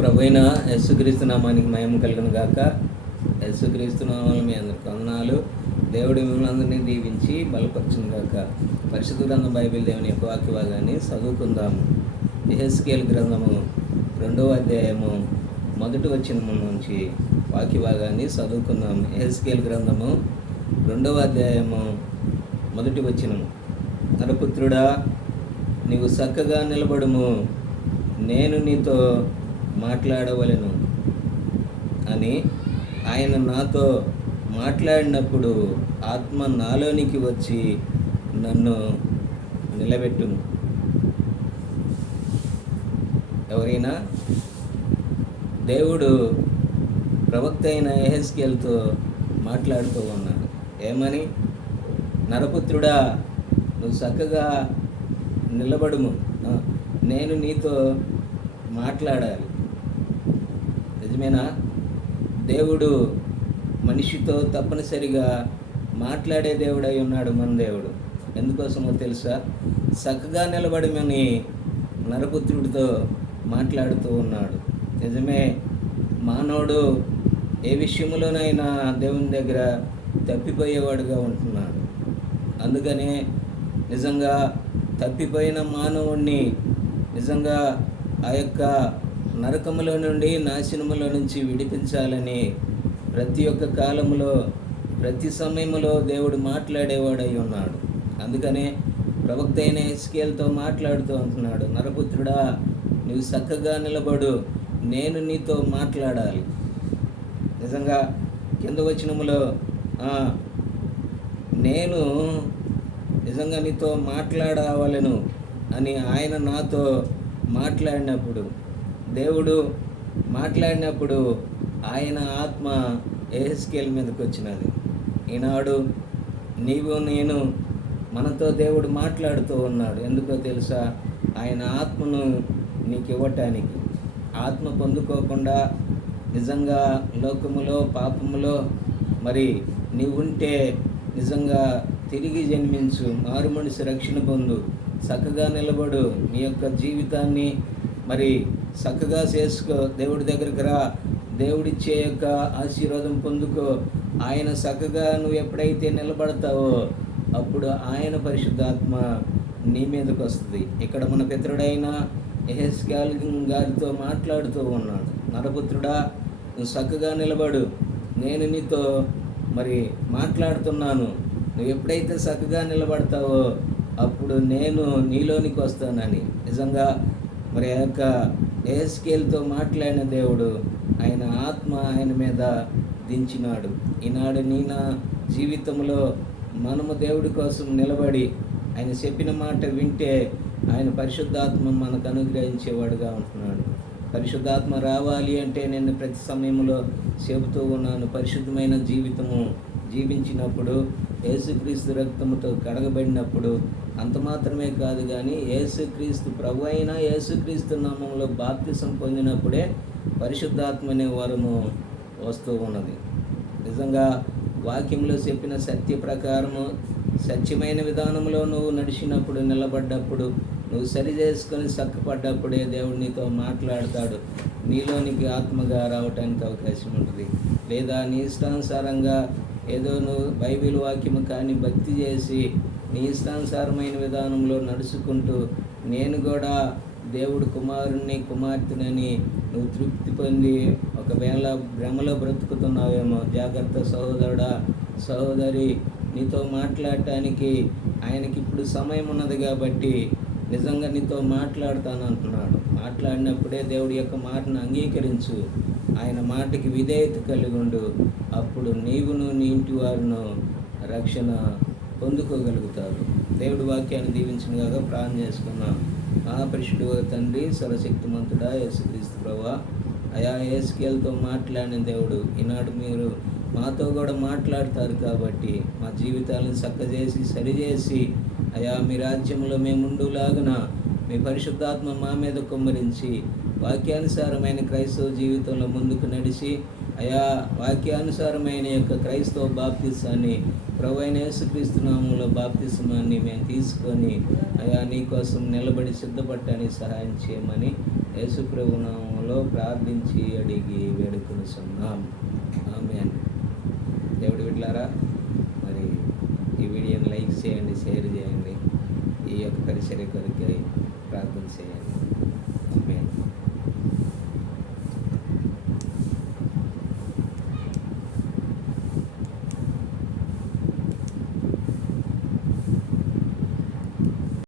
ప్రభువైన యేసుక్రీస్తు నామానికి మహిమ కలుగును గాక. యేసుక్రీస్తు నామములో మీ అందరికి వందనాలు. దేవుడు మిమ్మల్ని అందరినీ దీవించి బలపరచును గాక. పరిశుద్ధ గ్రంథం బైబిల్ దేవుని యొక్క వాక్య భాగాన్ని చదువుకుందాము. యెహెజ్కేలు గ్రంథము 2వ అధ్యాయము 1వ వచనం నుంచి వాక్య భాగాన్ని చదువుకుందాము. యెహెజ్కేలు గ్రంథము 2వ అధ్యాయము 1వ వచనం. నరపుత్రుడా, నీవు చక్కగా నిలబడుము, నేను నీతో మాట్లాడవలెను అని ఆయన నాతో మాట్లాడినప్పుడు ఆత్మ నాలోనికి వచ్చి నన్ను నిలబెట్టును. ఎవరైనా దేవుడు ప్రవక్త అయిన యెహెజ్కేలుతో మాట్లాడుతూ ఉన్నాడు. ఏమని? నరపుత్రుడా, నువ్వు చక్కగా నిలబడుము, నేను నీతో మాట్లాడాలి. నిజమేనా? దేవుడు మనిషితో తప్పనిసరిగా మాట్లాడే దేవుడై ఉన్నాడు మన దేవుడు. ఎందుకోసమో తెలుసా? చక్కగా నిలబడమని నరపుత్రుడితో మాట్లాడుతూ ఉన్నాడు. నిజమే, మానవుడు ఏ విషయంలోనైనా దేవుని దగ్గర తప్పిపోయేవాడుగా ఉంటున్నాడు. అందుకనే నిజంగా తప్పిపోయిన మానవుణ్ణి నిజంగా ఆ యొక్క నరకములో నుండి, నాశనములో నుంచి విడిపించాలని ప్రతి ఒక్క కాలంలో, ప్రతి సమయంలో దేవుడు మాట్లాడేవాడై ఉన్నాడు. అందుకనే ప్రవక్త అయిన యెహెజ్కేలుతో మాట్లాడుతూ ఉంటున్నాడు. నరపుత్రుడా, నువ్వు చక్కగా నిలబడు, నేను నీతో మాట్లాడాలి. నిజంగా కింద వచనములో నేను నిజంగా నీతో మాట్లాడవలెను అని ఆయన నాతో మాట్లాడినప్పుడు, దేవుడు మాట్లాడినప్పుడు ఆయన ఆత్మ యెహెజ్కేలు మీదకి వచ్చినది. ఈనాడు నీవు నేను మనతో దేవుడు మాట్లాడుతూ ఉన్నాడు. ఎందుకో తెలుసా? ఆయన ఆత్మను నీకు ఇవ్వటానికి. ఆత్మ పొందుకోకుండా నిజంగా లోకములో, పాపములో మరి నీవుంటే నిజంగా తిరిగి జన్మించు, మారు మనిషి రక్షణ పొందు, చక్కగా నిలబడు, నీ యొక్క జీవితాన్ని మరి చక్కగా చేసుకో, దేవుడి దగ్గరికి రా, దేవుడిచ్చే యొక్క ఆశీర్వాదం పొందుకో. ఆయన చక్కగా నువ్వు ఎప్పుడైతే నిలబడతావో అప్పుడు ఆయన పరిశుద్ధాత్మ నీ మీదకి వస్తుంది. ఇక్కడ మన పితరుడైన యెహెజ్కేలు గారితో మాట్లాడుతూ ఉన్నాడు. నరపుత్రుడా, నువ్వు చక్కగా నిలబడు, నేను నీతో మరి మాట్లాడుతున్నాను. నువ్వు ఎప్పుడైతే చక్కగా నిలబడతావో అప్పుడు నేను నీలోనికి వస్తానని నిజంగా మరి ఆ యొక్క యెహెజ్కేలుతో మాట్లాడిన దేవుడు ఆయన ఆత్మ ఆయన మీద దించినాడు. ఈనాడు నా జీవితంలో మనము దేవుడి కోసం నిలబడి ఆయన చెప్పిన మాట వింటే ఆయన పరిశుద్ధాత్మ మనకు అనుగ్రహించేవాడుగా ఉంటున్నాడు. పరిశుద్ధాత్మ రావాలి అంటే నేను ప్రతి సమయంలో చెబుతూ ఉన్నాను. పరిశుద్ధమైన జీవితము జీవించినప్పుడు, యేసుక్రీస్తు రక్తముతో కడగబడినప్పుడు అంత మాత్రమే కాదు, కానీ యేసుక్రీస్తు ప్రభు అయిన యేసుక్రీస్తు నామంలో బాప్తిసం పొందినప్పుడే పరిశుద్ధాత్మ అనే వరము వస్తూ ఉన్నది. నిజంగా వాక్యంలో చెప్పిన సత్య ప్రకారము, సత్యమైన విధానంలో నువ్వు నడిచినప్పుడు, నిలబడ్డప్పుడు, నువ్వు సరి చేసుకొని చక్కపడ్డప్పుడే దేవుడు నీతో మాట్లాడతాడు. నీలోనికి ఆత్మగా రావటానికి అవకాశం ఉంటుంది. లేదా నీ ఇష్టానుసారంగా ఏదో నువ్వు బైబిల్ వాక్యము కానీ భక్తి చేసి నీ ఇష్టానుసారమైన విధానంలో నడుచుకుంటూ నేను కూడా దేవుడు కుమారుణ్ణి, కుమార్తెనని నువ్వు తృప్తి పొంది ఒకవేళ భ్రమలో బ్రతుకుతున్నావేమో. జాగ్రత్త సహోదరుడా, సహోదరి, నీతో మాట్లాడటానికి ఆయనకి ఇప్పుడు సమయం ఉన్నది కాబట్టి నిజంగా నీతో మాట్లాడతాను అంటున్నాడు. మాట్లాడినప్పుడే దేవుడి యొక్క మాటను అంగీకరించు, ఆయన మాటకి విధేయత కలిగి ఉండు. అప్పుడు నీవును నీ ఇంటి వారును రక్షణ పొందుకోగలుగుతారు. దేవుడి వాక్యాన్ని దీవించినగా ప్రార్థన చేసుకున్నాం. మహాపరిశుద్ధుడు తండ్రి, సర్వశక్తిమంతుడా యేసుక్రీస్తు ప్రభువా, అయా యెహెజ్కేలుతో మాట్లాడిన దేవుడు ఈనాడు మీరు మాతో కూడా మాట్లాడతారు కాబట్టి మా జీవితాలను చక్కచేసి సరిచేసి అయా మీ రాజ్యంలో మేము ఉండులాగున మీ పరిశుద్ధాత్మ మా మీద కుమ్మరించి వాక్యానుసారమైన క్రైస్తవ జీవితంలో ముందుకు నడిచి అయా వాక్యానుసారమైన యొక్క క్రైస్తవ బాప్తిసాన్ని ప్రభువైన యేసుక్రీస్తు నామములో బాప్తిస్మాన్ని మేము తీసుకొని అయా నీ కోసం నిలబడి సిద్ధపడటానికి సహాయం చేయమని యేసు ప్రభు నామములో ప్రార్థించి అడిగి వేడుకొనుచున్నాం. ఆమేన్. దేవుడి బిడ్డలారా, మరి ఈ వీడియోని లైక్ చేయండి, షేర్ చేయండి, ఈ యొక్క పరిచర్య కొరకై ప్రార్థన చేయండి.